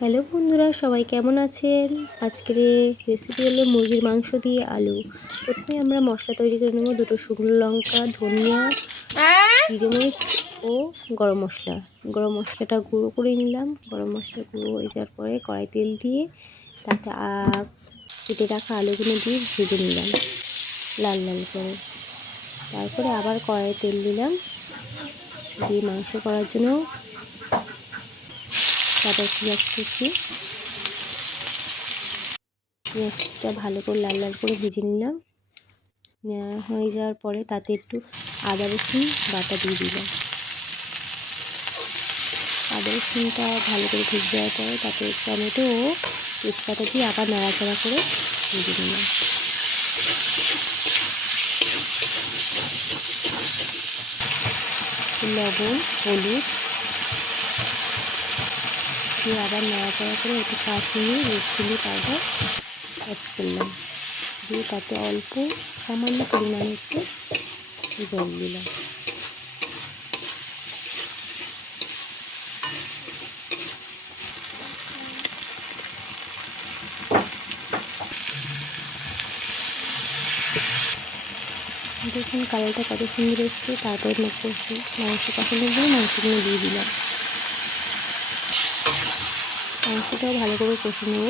Hello বন্ধুরা, সবাই কেমন আছেন? আজকের রেসিপি হলো মুরগির মাংস দিয়ে আলু। প্রথমে আমরা মশলা তৈরি করে নেব। 2টো শুকনো লঙ্কা, ধনিয়া, জিরে মরিচ ও গরম মশলা। গরম মশলাটা গুঁড়ো করে নিলাম। গরম মশলা গুঁড়ো হয়ে যাওয়ার পরে কড়াই তেল দিয়ে তাতে কেটে রাখা আলুগুলো দিয়ে ভেজে নিলাম লাল লাল করে। তারপরে আবার কড়াই তেল দিলাম, দিয়ে মাংস করার জন্য তারপর পেঁয়াজটা ভালো করে লাল লাল করে ভেজে নিলাম। হয়ে যাওয়ার পরে তাতে একটু আদা রসুন বাটা দিয়ে দিলাম। আদা রসুনটা ভালো করে ভেজে দেওয়ার পরে তাতে টমেটো ও তেজপাতা দিয়ে আবার নাড়াচাড়া করে ভেজে নিলাম। লবণ, হলুদ দিয়ে আবার নাড়াচাড়া করে একটু Kashmiri red chilli powder add করলাম, দিয়ে তাতে অল্প সামান্য পরিমাণে একটু জল দিলাম। দেখুন কালারটা কত সুন্দর এসছে। তারপর মাংস কষানোর জন্য মাংসগুলো দিয়ে দিলাম। মাংসটাও ভালো করে কষে নেব।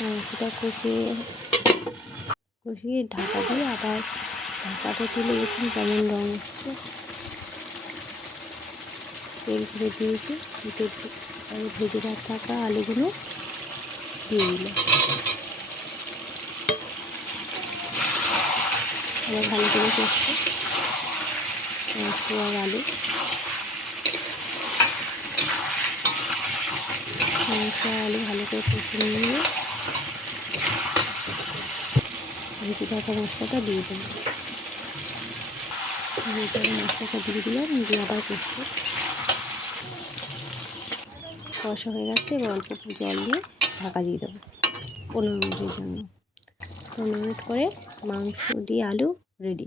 মাংসটা কষিয়ে ঢাকা দিয়ে আবার ঢাকাটা তুলে দেখুন কেমন রঙ এসছে। তেল ছেড়ে দিয়েছি, ভেজে থাকা আলুগুলো দিয়ে দিলাম। আবার ভালো করে কষতে মাংস আর আলু, ভালো করে কষে নিয়ে ভেজে থাকা মশলাটা দিয়ে দিলাম। মশলাটা দিয়ে দিলাম, দিয়ে আবার কষা হয়ে গেছে। এবার অল্প জল দিয়ে ঢাকা দিয়ে দেবো 15 মিনিটের জন্য। 15 মিনিট পরে মাংস দিয়ে আলু রেডি।